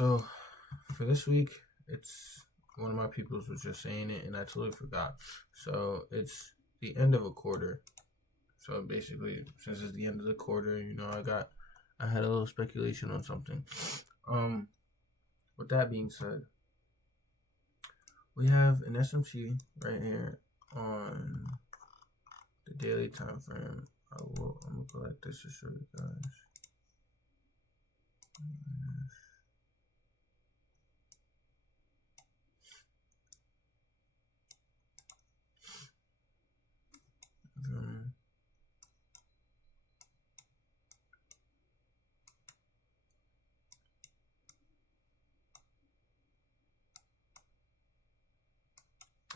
So for this week, it's one of my peoples was just saying it, and I totally forgot. So it's the end of a quarter. So basically, since it's the end of the quarter, I had a little speculation on something. With that being said, we have an SMC right here on the daily time frame. I'm gonna go like this to show you guys.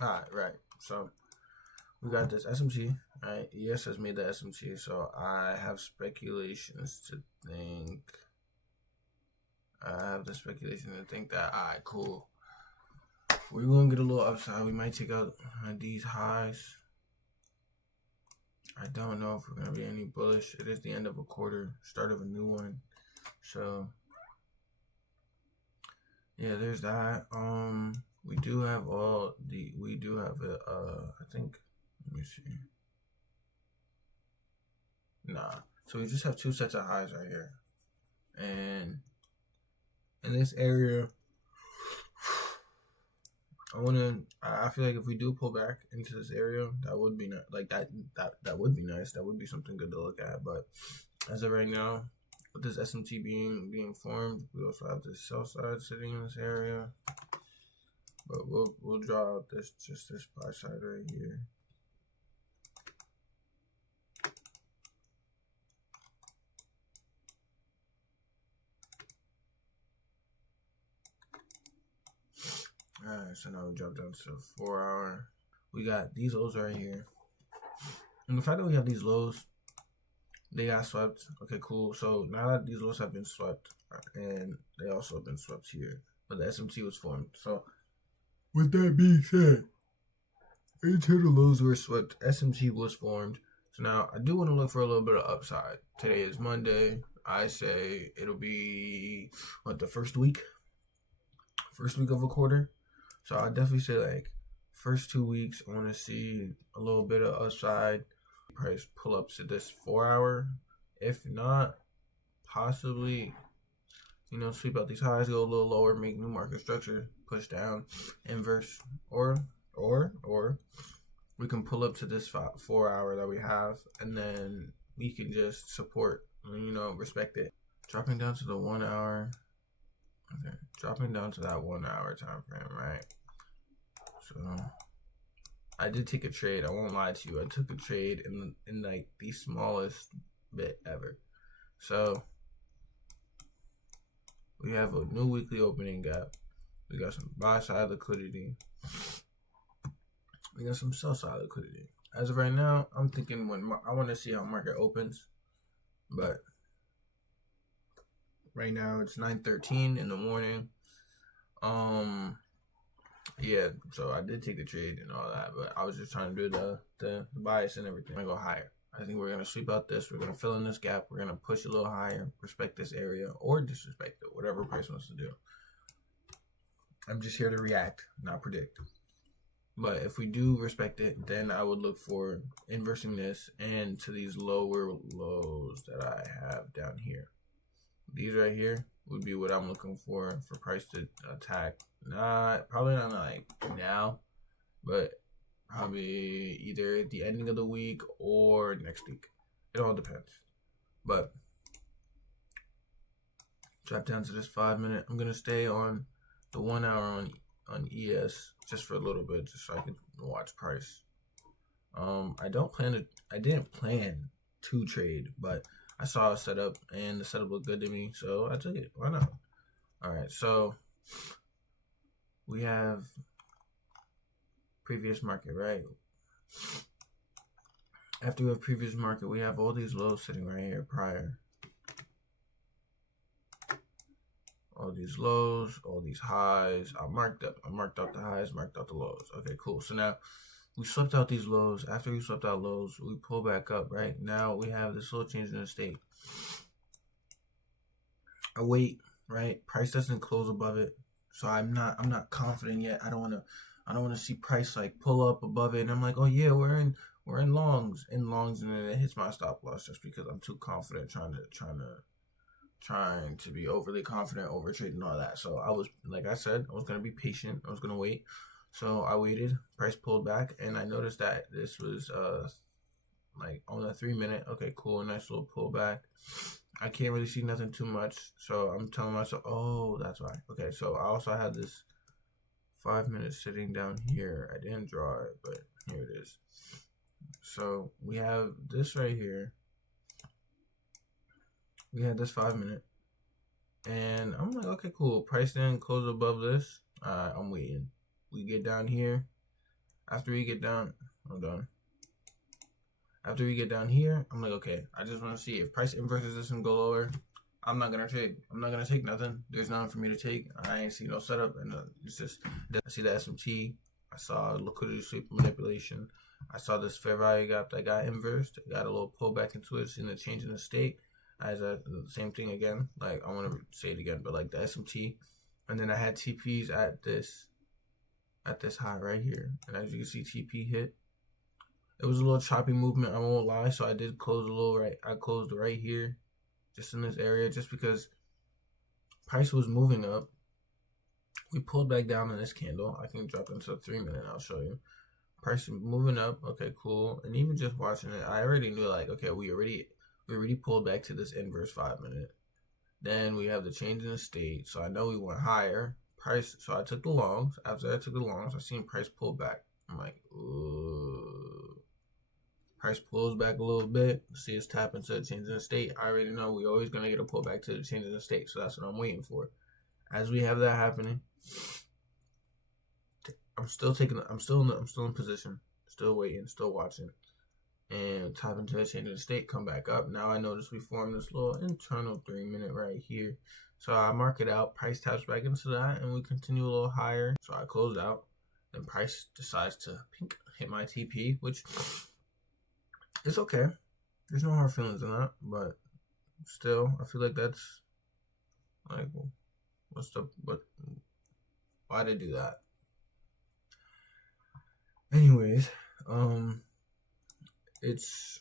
Alright, right. So we got this SMC, right? ES has made the SMC, so I have speculations to think. I have the speculation to think that, alright, cool. We're gonna get a little upside. We might take out these highs. I don't know if we're gonna be any bullish. It is the end of a quarter, start of a new one. So yeah, there's that. We do have I think, let me see. Nah. So we just have two sets of highs right here. And in this area, I feel like if we do pull back into this area, that would be like that would be nice. That would be something good to look at. But as of right now, with this SMT being formed, we also have this sell side sitting in this area. But we'll draw out this buy side right here. Alright, so now we drop down to the 4 hour. We got these lows right here. And the fact that we have these lows, they got swept. Okay, cool. So now that these lows have been swept, and they also have been swept here, but the SMT was formed. So with that being said, until the lows were swept, SMT was formed. So now I do want to look for a little bit of upside. Today is Monday. I say it'll be the first week of a quarter. So I definitely say like first 2 weeks, I want to see a little bit of upside. Price pull up to this 4 hour. If not, possibly, sweep out these highs, go a little lower, make new market structure, push down, inverse, or we can pull up to this 4 hour that we have, and then we can just support, respect it. Dropping down to the 1 hour. Okay, dropping down to that 1 hour time frame, right? So I did take a trade. I won't lie to you. I took a trade in like the smallest bit ever. So we have a new weekly opening gap. We got some buy side liquidity. We got some sell side liquidity. As of right now, I'm thinking I want to see how market opens, but right now it's 9:13 in the morning. Yeah, so I did take the trade and all that, but I was just trying to do the bias and everything. I'm gonna go higher. I think we're gonna sweep out this. We're gonna fill in this gap. We're gonna push a little higher, respect this area, or disrespect it, whatever price wants to do. I'm just here to react, not predict. But if we do respect it, then I would look for inversing this and to these lower lows that I have down here. These right here would be what I'm looking for price to attack. Probably not like now, but probably either at the ending of the week or next week. It all depends. But drop down to this 5 minute. I'm gonna stay on the 1 hour on ES just for a little bit, just so I can watch price. I didn't plan to trade, but I saw a setup and the setup looked good to me, so I took it. Why not? All right, so we have previous market, right? After we have previous market, we have all these lows sitting right here prior. All these lows, all these highs. I marked out the highs, marked out the lows. Okay, cool. So now we swept out these lows. After we swept out lows, we pull back up, right? Now we have this little change in the state. I wait right? Price doesn't close above it, so I'm not confident yet. I don't wanna see price like pull up above it, and I'm like, oh yeah, we're in longs, and then it hits my stop loss just because I'm too confident trying to be overly confident, over trading, all that. So I was, like I said, I was gonna be patient. I was gonna wait. So I waited. Price pulled back, and I noticed that this was like on the 3 minute. Okay, cool, nice little pullback. I can't really see nothing too much, so I'm telling myself, oh, that's why. Okay, so I also had this 5 minutes sitting down here. I didn't draw it, but here it is. So we have this right here. We had this 5 minute, and I'm like, okay, cool. Price didn't close above this. I'm waiting. We get down here. After we get down, hold on. After we get down here, I'm like, okay, I just want to see if price inverses this and go lower. I'm not gonna trade. I'm not gonna take nothing. There's nothing for me to take. I ain't see no setup, and it's just, I see the SMT. I saw liquidity sweep manipulation. I saw this fair value gap that got inversed. It got a little pullback into it, seeing the change in the state. As the same thing again. Like, I want to say it again, but like the SMT, and then I had TPs at this high right here, and as you can see, TP hit. It was a little choppy movement, I won't lie, so I did close a little right. I closed right here, just in this area, just because price was moving up. We pulled back down in this candle. I can drop into a 3 minute, I'll show you. Price moving up, okay, cool. And even just watching it, I already knew, like, okay, we already pulled back to this inverse 5 minute. Then we have the change in the state, so I know we went higher. Price, so I took the longs. After I took the longs, I seen price pull back. I'm like, ooh. Price pulls back a little bit. See us tap into the change in the state. I already know we always gonna get a pullback to the change in the state, so that's what I'm waiting for. As we have that happening, I'm still in position, still waiting, still watching, and tap into the change in the state. Come back up. Now I notice we formed this little internal 3 minute right here. So I mark it out. Price taps back into that, and we continue a little higher. So I close out. Then price decides to hit my TP, which is okay. There's no hard feelings in that, but still, I feel like that's like, why did I do that? Anyways, it's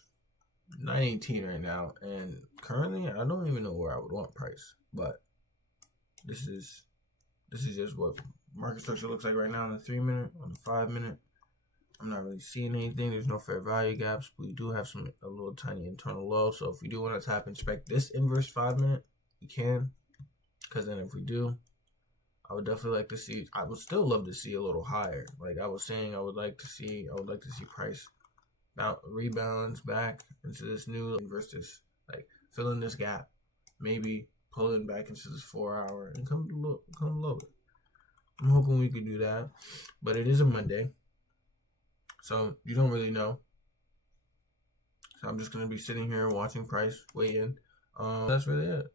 9:18 right now, and currently I don't even know where I would want price, but this is just what market structure looks like right now on the 3 minute, on the 5 minute. I'm not really seeing anything. There's no fair value gaps. We do have a little tiny internal low. So if we do want to tap inspect this inverse 5 minute, we can. Because then if we do, I would definitely like to see. I would still love to see a little higher. Like I was saying, I would like to see price rebalance back into this new inverse, this, like fill in this gap, maybe pulling back into this 4 hour and come lower. I'm hoping we could do that, but it is a Monday, so you don't really know. So I'm just gonna be sitting here watching price, waiting. That's really it.